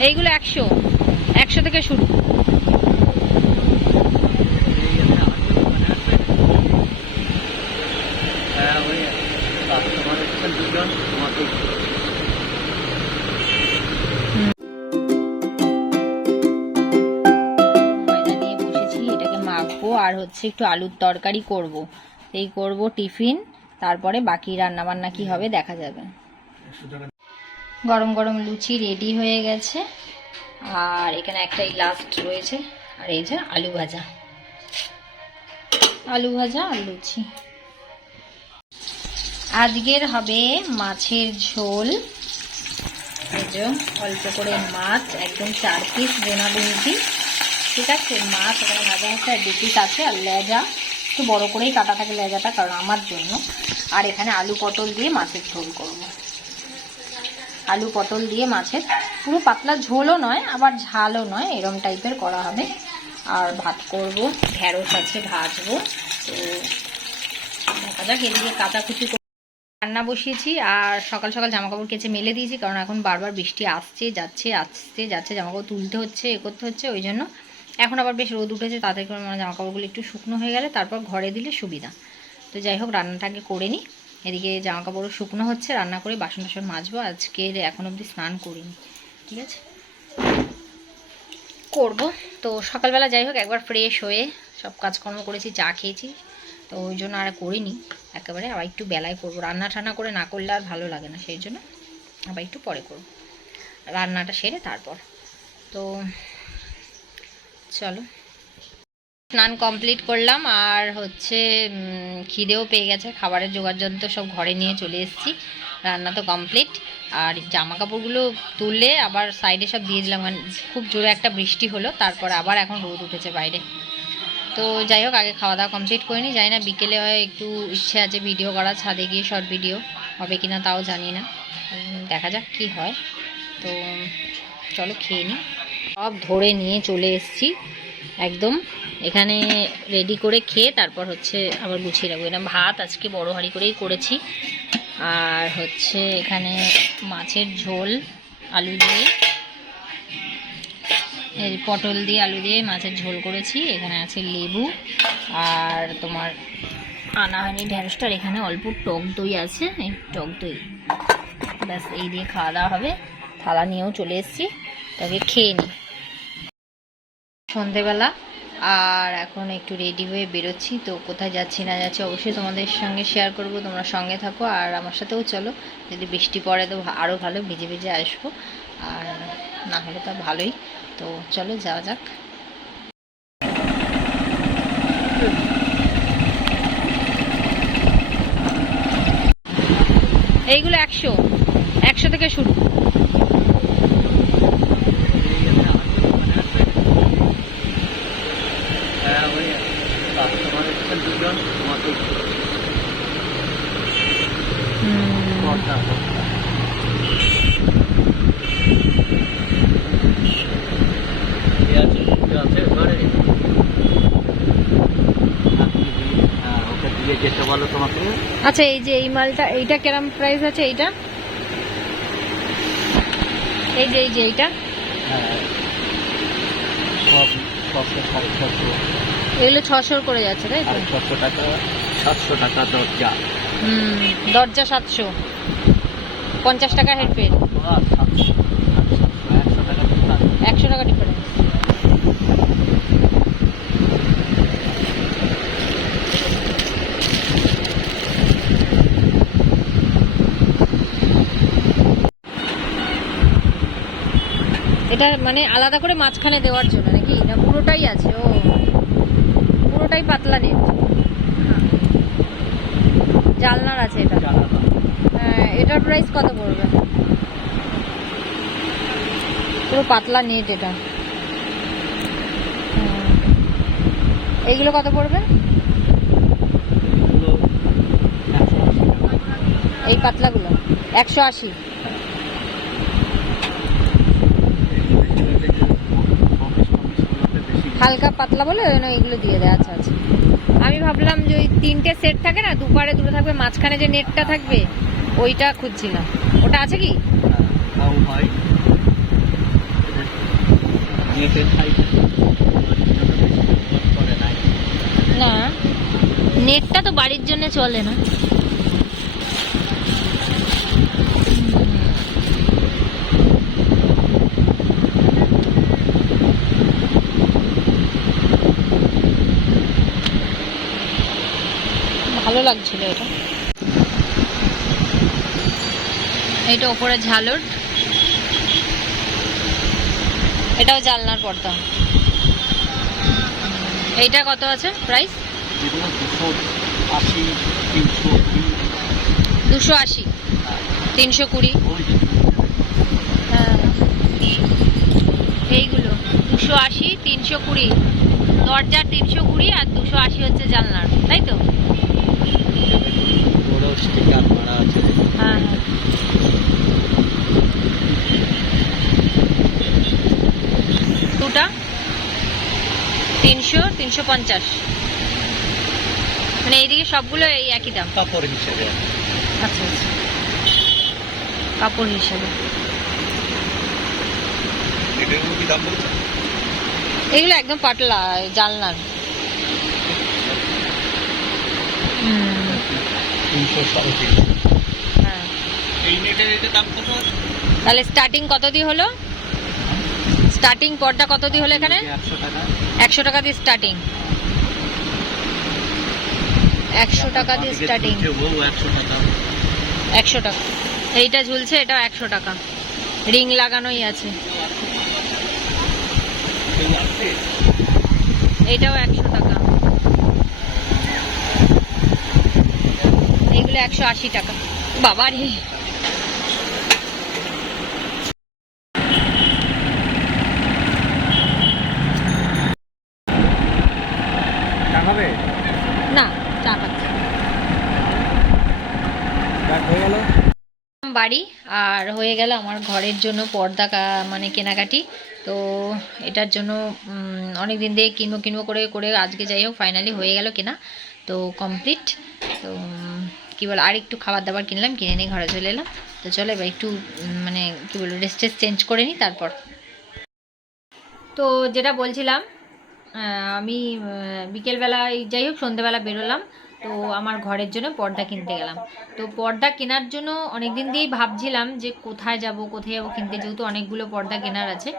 এইগুলো একশো। একশো থেকে শুরু। আর হচ্ছে একটু আলুর তরকারি করব। এই করব টিফিন, তারপরে বাকি রান্না বান্না কি হবে দেখা যাবে। গরম গরম লুচি রেডি হয়ে গেছে। আর এখানে একটাই লাস্ট রয়েছে। আর এই যে আলু ভাজা। আলু ভাজা আর লুচি। আজকের হবে মাছের ঝোল। অল্প করে মাছ, একদম চার পিস বোনা বুনতি ঠিক আছে, মাছ এখানে ভাজা হচ্ছে আর দু আছে আর লেজা। একটু বড় করেই কাটা থাকে লেজাটা, কারণ আমার জন্য। আর এখানে আলু পটল দিয়ে মাছের ঝোল করব। আলু পটল দিয়ে মাছের। পুরো পাতলা ঝোলও নয়, আবার ঝালও নয়, এরম টাইপের করা হবে। আর ভাত করব, ঢেঁড়স আছে ভাজবো। তো দেখা যাক, এদিকে কাচাকুচি রান্না বসিয়েছি, আর সকাল সকাল জামা কাপড় কেচে মেলে দিয়েছি, কারণ এখন বারবার বৃষ্টি আসছে, যাচ্ছে আসছে, যাচ্ছে জামা কাপড় তুলতে হচ্ছে, এ করতে হচ্ছে, ওই জন্য। এখন আবার বেশ রোদ উঠেছে তাড়াতাড়ি করে মানে জামা কাপড়গুলো একটু শুকনো হয়ে গেলে, তারপর ঘরে দিলে সুবিধা। তো যাই হোক, রান্নাটাকে করে নিই। এদিকে জামা কাপড়ও শুকনো হচ্ছে, রান্না করে বাসন টাসন মাজবো। আজকে এখন অবধি স্নান করিনি, ঠিক আছে? করব। তো সকালবেলা যাই হোক, একবার ফ্রেশ হয়ে সব কাজকর্ম করেছি, চা খেয়েছি। তো ওই জন্য আর করিনি, একেবারে আবার একটু বেলায় করব। রান্না টান্না করে না করলে আর ভালো লাগে না, সেই জন্য আবার একটু পরে করব। রান্নাটা সেরে তারপর। তো চলো। স্নান কমপ্লিট করলাম আর হচ্ছে খিদেও পেয়ে গেছে, খাবারের জোগাড় যন্ত্র সব ঘরে নিয়ে চলে এসেছি, রান্না তো কমপ্লিট। আর জামা কাপড়গুলো তুললে আবার সাইডে সব দিয়ে দিলাম কারণ খুব জোরে একটা বৃষ্টি হলো, তারপর আবার এখন রোদ উঠেছে বাইরে। তো যাই হোক, আগে খাওয়া দাওয়া কমপ্লিট করে নিই, জানি না বিকেলে হয় একটু ইচ্ছে আছে ভিডিও করা, ছাদে গিয়ে শর্ট ভিডিও, হবে কিনা তাও জানি না। দেখা যাক কি হয়। তো চলো খেয়ে নিই। সব ধরে নিয়ে চলে এসেছি, একদম এখানে রেডি করে খেয়ে তারপর হচ্ছে আবার গুছিয়ে রাখব। এটা ভাত আজকে বড় হাঁড়ি করেই করেছি। আর হচ্ছে এখানে মাছের ঝোল, আলু দিয়ে। পটল দিয়ে আলু দিয়ে মাছের ঝোল করেছি। এখানে আছে লেবু আর তোমার আনাহানি ঢ্যাঁড়সটার এখানে অল্প টক দই আছে। এই টক দই। ব্যাস, এই দিয়ে খাওয়া দাওয়া হবে। থালা নিয়েও চলে এসেছি। তাকে খেয়ে নিই সন্ধেবেলা আর এখন একটু রেডি হয়ে বেরোচ্ছি, তো কোথায় যাচ্ছি না যাচ্ছি অবশ্যই তোমাদের সঙ্গে শেয়ার করব, তোমরা সঙ্গে থাকো আর আমার সাথেও চলো, যদি বৃষ্টি পড়ে তো আরও ভালো, ভিজে ভিজে আসব, আর না হলে তো ভালোই, তো চলো যাওয়া যাক। এইগুলো একশো একশো থেকে শুরু হ্যাঁ ওই কাস্টমার এসেছেন দুজন তোমাকে পর্দা পর্দা এ আছে এটা আছে ঘরে আপনি দিয়ে- হ্যাঁ ওকে দিয়ে যেতে বলো তোমাকে। আচ্ছা এই যে এই মালটা এইটা কিরম প্রাইস আছে এইটা? এই যে এই যে এইটা? হ্যাঁ এগুলো ছশোর করে যাচ্ছে তাই তো? ছশো টাকা সাতশো টাকা দরজা। হুম দরজা সাতশো। পঞ্চাশ টাকা হেডপেন একশো টাকা ডিফারেন্স এটা মানে আলাদা করে মাঝখানে দেওয়ার জন্য নাকি? না পুরোটাই আছে ও। পুরোটাই পাতলা নেট। জালনার আছে এটা। হ্যাঁ এটার প্রাইস কত পড়বে? পুরো পাতলা নেট এটা। এইগুলো কত পড়বে? এই পাতলাগুলো। একশো আশি। হালকা পাতলা বলে ওই জন্য এইগুলো দিয়ে দেয়। আচ্ছা আচ্ছা। আমি ভাবলাম যে ওই তিনটে সেট থাকে না দুপারে দুটো থাকবে মাঝখানে যে নেটটা থাকবে ওইটা খুঁজছি না ওটা আছে কি? হয় না নেটটা তো বাড়ির জন্য চলে না। ভালো লাগছিল এটা। এটা ওপরে ঝালর। এটাও জালনার পর্দা। এইটা কত আছে প্রাইস দুশো আশি তিনশো কুড়ি। হ্যাঁ এইগুলো দুশো আশি তিনশো কুড়ি। দরজার তিনশো কুড়ি আর দুশো আশি হচ্ছে জানলার তাই তো? স্টিকার মারা আছে। হ্যাঁ। দুটা? তিনশো তিনশো পঞ্চাশ। মানে এইদিকে সবগুলো এই একই দাম। কাপড় হিসেবে। আচ্ছা আচ্ছা। কাপড় হিসেবে। এগুলো একদম পাতলা জানলার তিনশো সাড়ে তিনশো হ্যাঁ। এই নেটের এটা দাম কত তাহলে স্টার্টিং কত দিয়ে হলো? স্টার্টিং পর্দা কত দিয়ে হলো এখানে? একশো টাকা। দিয়ে স্টার্টিং একশো টাকা দিয়ে স্টার্টিং একশো টাকা। এইটা ঝুলছে এটাও একশো টাকা। রিং লাগানোই আছে। এইটাও একশো টাকা। এইগুলো একশো আশি টাকা। বাবা রে। না চা বাড়ি আর হয়ে গেল আমার ঘরের জন্য পর্দা মানে কেনাকাটি। তো এটার জন্য অনেক দিন দিয়ে কিনবো কিনবো করে করে আজকে যাই হোক ফাইনালি হয়ে গেল কেনা। তো কমপ্লিট তো কি বল আর একটু খাবার দাবার কিনলাম কিনে নিয়ে ঘরে চলে এলাম। তো চলো এবার একটু মানে কি বলব ড্রেস টেস চেঞ্জ করে নিই তারপর। তো যেটা বলছিলাম আমি আহ, বিকেলবেলায় যাই হোক সন্ধেবেলা বেরোলাম তো আমার ঘরের জন্য পর্দা কিনতে গেলাম। তো পর্দা কেনার জন্য অনেক দিন দিয়েই ভাবছিলাম যে কোথায় যাব কোথায় যাব কিনতে যেহেতু অনেকগুলো পর্দা কেনার আছে।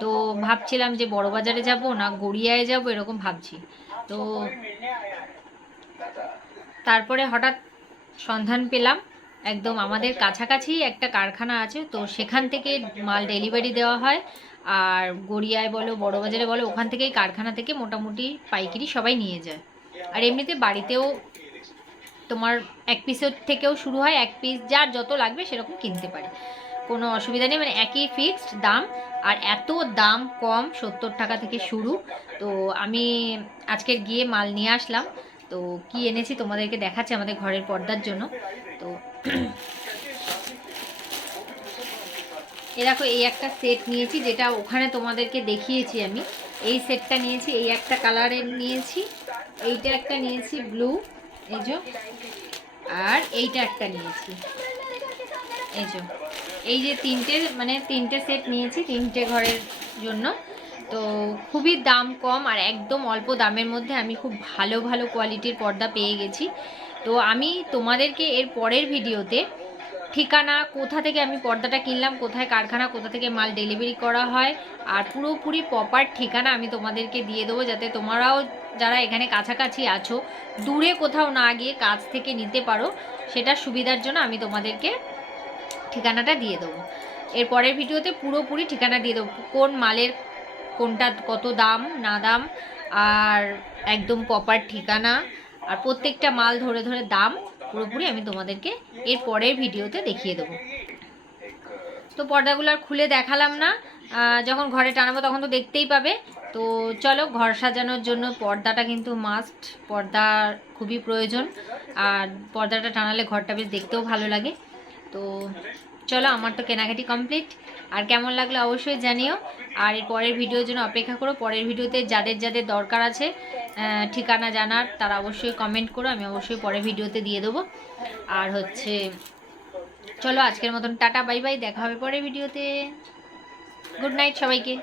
তো ভাবছিলাম যে বড় বাজারে যাব না গড়িয়ায় যাব এরকম ভাবছি। তো তারপরে হঠাৎ সন্ধান পেলাম। একদম আমাদের কাছাকাছি একটা কারখানা আছে, তো সেখান থেকে মাল ডেলিভারি দেওয়া হয়। আর গড়িয়ায় বলো বড় বাজারে বলো, ওখান থেকেই কারখানা থেকে মোটামুটি পাইকারি সবাই নিয়ে যায়। আর এমনিতে বাড়িতেও তোমার এক পিসের থেকেও শুরু হয়, এক পিস যার যত লাগবে সেরকম কিনতে পারে। কোনো অসুবিধা নেই মানে একই ফিক্সড দাম। আর এত দাম কম, সত্তর টাকা থেকে শুরু। তো আমি আজকের গিয়ে মাল নিয়ে আসলাম। তো কি এনেছি তোমাদেরকে দেখাচ্ছি আমাদের ঘরের পর্দার জন্য। তো এ দেখো, এই একটা সেট নিয়েছি, যেটা ওখানে তোমাদেরকে দেখিয়েছি আমি। এই সেটটা নিয়েছি, এই একটা কালারের নিয়েছি, এইটা একটা নিয়েছি ব্লু এই আর এইটা একটা নিয়েছি, এই এই যে তিনটে মানে তিনটে সেট নিয়েছি তিনটে ঘরের জন্য। তো খুবই দাম কম আর একদম অল্প দামের মধ্যে আমি খুব ভালো ভালো কোয়ালিটির পর্দা পেয়ে গেছি। তো আমি তোমাদেরকে এর পরের ভিডিওতে ঠিকানা, কোথা থেকে আমি পর্দাটা কিনলাম, কোথায় কারখানা, কোথা থেকে মাল ডেলিভারি করা হয় আর পুরোপুরি প্রপার ঠিকানা আমি তোমাদেরকে দিয়ে দেবো যাতে তোমরাও যারা এখানে কাছাকাছি আছো, দূরে কোথাও না গিয়ে কাছ থেকে নিতে পারো সেটার সুবিধার জন্য আমি তোমাদেরকে ঠিকানাটা দিয়ে দেবো। এর পরের ভিডিওতে পুরোপুরি ঠিকানা দিয়ে দেবো, কোন মালের কোনটা কত দাম, না দাম, আর একদম প্রপার ঠিকানা, আর প্রত্যেকটা মাল ধরে ধরে দাম পুরোপুরি আমি তোমাদেরকে এর পরের ভিডিওতে দেখিয়ে দেবো। তো পর্দাগুলো আর খুলে দেখালাম না যখন ঘরে টানাবো তখন তো দেখতেই পাবে। তো চলো ঘর সাজানোর জন্য পর্দাটা কিন্তু মাস্ট পর্দা খুবই প্রয়োজন। আর পর্দাটা টানালে ঘরটা বেশ দেখতেও ভালো লাগে। তো চলো, আমার তো কেনাকাটি কমপ্লিট আর কেমন লাগল অবশ্যই জানিও। আর এর পরের ভিডিওর জন্য অপেক্ষা করো। পরের ভিডিওতে যাদের যাদের দরকার আছে ঠিকানা জানার, তারা অবশ্যই কমেন্ট করো, আমি অবশ্যই পরের ভিডিওতে দিয়ে দেবো। আর হচ্ছে, চলো, আজকের মতন টাটা বাই বাই দেখা হবে পরের ভিডিওতে। গুড নাইট সবাইকে।